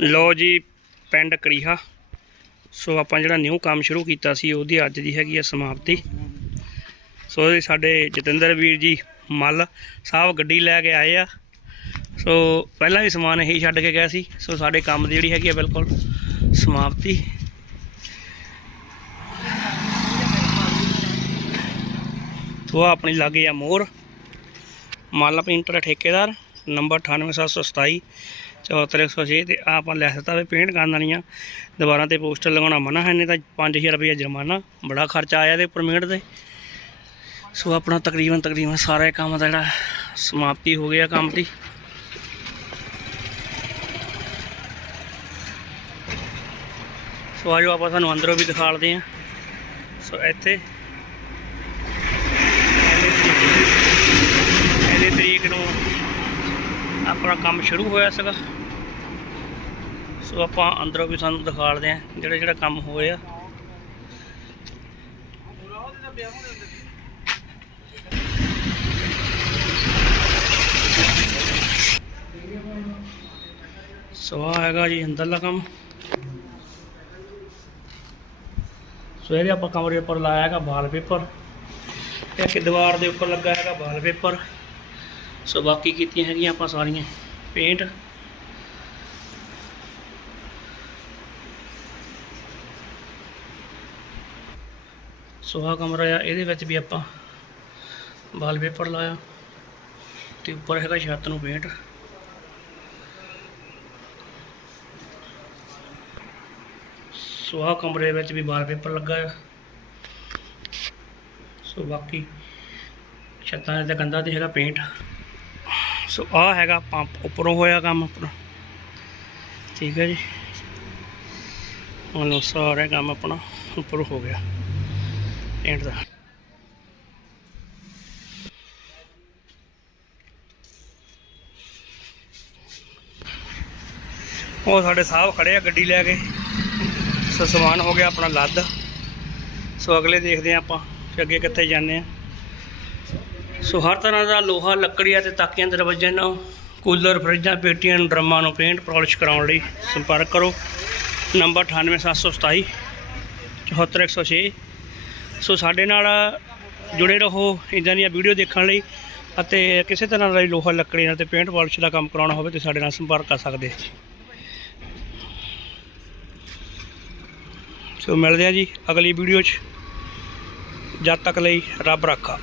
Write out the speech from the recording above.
ਲੋ ਜੀ, ਪਿੰਡ ਕੜੀਹਾ। ਸੋ ਆਪਾਂ ਜਿਹੜਾ ਨਿਊ ਕੰਮ ਸ਼ੁਰੂ ਕੀਤਾ ਸੀ, ਉਹਦੀ ਅੱਜ ਦੀ ਹੈਗੀ ਆ ਸਮਾਪਤੀ। ਸੋ ਇਹ ਸਾਡੇ ਜਤਿੰਦਰ ਵੀਰ ਜੀ ਮੱਲ ਸਾਹਿਬ ਗੱਡੀ ਲੈ ਕੇ ਆਏ ਆ। ਸੋ ਪਹਿਲਾਂ ਵੀ ਸਮਾਨ ਇਹੀ ਛੱਡ ਕੇ ਗਿਆ ਸੀ। ਸੋ ਸਾਡੇ ਕੰਮ ਦੀ ਜਿਹੜੀ ਹੈਗੀ ਆ ਬਿਲਕੁਲ ਸਮਾਪਤੀ। ਸੋ ਆਪਣੀ ਲਾਗੇ ਆ ਮੋਰ ਮੱਲ ਪੇਂਟਰ ਠੇਕੇਦਾਰ, ਨੰਬਰ 98727 74106 ਤੇ ਆਹ ਆਪਾਂ ਲੈ ਦਿੱਤਾ ਵੀ ਪੇਂਟ ਕਰਨ ਵਾਲੀਆਂ। ਦੀਵਾਰਾਂ ਤੇ ਪੋਸਟਰ ਲਗਾਉਣਾ ਮਨਾ ਹੈ, ਨਹੀਂ ਤਾਂ 5000 ਰੁਪਏ ਜੁਰਮਾਨਾ। ਬੜਾ ਖਰਚਾ ਆਇਆ ਇਹਦੇ ਉੱਪਰ ਪੇਂਟ ਦੇ ਸੋ ਆਪਣਾ ਤਕਰੀਬਨ ਤਕਰੀਬਨ ਸਾਰਾ ਕੰਮ ਦਾ ਜਿਹੜਾ ਸਮਾਪਤੀ ਹੋ ਗਿਆ ਕੰਮ ਦੀ। ਸੋ ਆਜੋ ਆਪਾਂ ਤੁਹਾਨੂੰ ਅੰਦਰੋਂ ਵੀ ਦਿਖਾਲਦੇ ਹਾਂ। ਸੋ ਇੱਥੇ ਇਹਦੀ ਤਰੀਕ ਨੂੰ ਆਪਣਾ ਕੰਮ ਸ਼ੁਰੂ ਹੋਇਆ ਸੀਗਾ। ਸੋ ਆਪਾਂ ਅੰਦਰੋਂ ਵੀ ਸਾਨੂੰ ਦਿਖਾਲਦੇ ਹਾਂ ਜਿਹੜਾ ਜਿਹੜਾ ਕੰਮ ਹੋਇਆ। ਸੋ ਆਹ ਹੈਗਾ ਜੀ ਅੰਦਰਲਾ ਕੰਮ। ਸੋ ਇਹਦੇ ਆਪਾਂ ਕਮਰੇ ਉੱਪਰ ਲਾਇਆ ਹੈਗਾ ਵਾਲ ਪੇਪਰ। ਇੱਕ ਦੀਵਾਰ ਦੇ ਉੱਪਰ ਲੱਗਾ ਹੈਗਾ ਵਾਲ ਪੇਪਰ। ਸੋ ਬਾਕੀ ਕੀਤੀਆਂ ਹੈਗੀਆਂ ਆਪਾਂ ਸਾਰੀਆਂ। ਪੇਂਟ। ਸੋ ਆਹ ਕਮਰਾ ਆ, ਇਹਦੇ ਵਿੱਚ ਵੀ ਆਪਾਂ ਵਾਲਪੇਪਰ ਲਾਇਆ ਤੇ ਉੱਪਰ ਹੈਗਾ ਛੱਤ ਨੂੰ ਪੇਂਟ ਸੋ ਆਹ ਕਮਰੇ ਵਿੱਚ ਵੀ ਵਾਲ ਪੇਪਰ ਲੱਗਾ ਆ। ਸੋ ਬਾਕੀ ਛੱਤਾਂ ਦੇ ਕੰਧਾਂ ਤੇ ਹੈਗਾ ਪੇਂਟ ਸੋ ਆਹ ਹੈਗਾ ਪੰਪ, ਉੱਪਰੋਂ ਹੋਇਆ ਕੰਮ ਆਪਣਾ। ਠੀਕ ਹੈ ਜੀ। ਹੁਣ ਲਓ, ਸਾਰਾ ਕੰਮ ਆਪਣਾ ਉੱਪਰ ਹੋ ਗਿਆ। ਪੇਂਟ ਦਾ। ਉਹ ਸਾਡੇ ਸਾਹਿਬ ਖੜੇ ਆ ਗੱਡੀ ਲੈ ਕੇ। ਸੋ ਸਮਾਨ ਹੋ ਗਿਆ ਆਪਣਾ ਲੱਦ। ਸੋ ਅਗਲੇ ਦੇਖਦੇ ਆ ਆਪਾਂ ਅੱਗੇ ਕਿੱਥੇ ਜਾਂਦੇ ਆ ਸੋ ਹਰ ਤਰ੍ਹਾਂ ਦਾ ਲੋਹਾ ਲੱਕੜੀਆਂ ਤੇ ਤਾਕੀਆਂ ਦਰਵਾਜ਼ਿਆਂ ਨੂੰ ਕੂਲਰ, ਫਰਿੱਜਾਂ, ਪੇਟੀਆਂ ਡਰਮਾਂ ਨੂੰ ਪੇਂਟ ਪਾਲਿਸ਼ ਕਰਾਉਣ ਲਈ ਸੰਪਰਕ ਕਰੋ। ਨੰਬਰ 98727 74106 ਸੋ ਸਾਡੇ ਨਾਲ ਜੁੜੇ ਰਹੋ ਇਦਾਂ ਦੀਆਂ ਵੀਡੀਓ ਦੇਖਣ ਲਈ ਅਤੇ ਕਿਸੇ ਤਰ੍ਹਾਂ ਦਾ ਵੀ ਲੋਹਾ ਲੱਕੜੀਆਂ ਤੇ ਪੇਂਟ ਪਾਲਿਸ਼ ਦਾ ਕੰਮ ਕਰਾਉਣਾ ਹੋਵੇ ਤੇ ਸਾਡੇ ਨਾਲ ਸੰਪਰਕ ਕਰ ਸਕਦੇ ਸੋ ਮਿਲਦੇ ਆ ਜੀ ਅਗਲੀ ਵੀਡੀਓ 'ਚ। ਜਦ ਤੱਕ ਲਈ ਰੱਬ ਰਾਖਾ।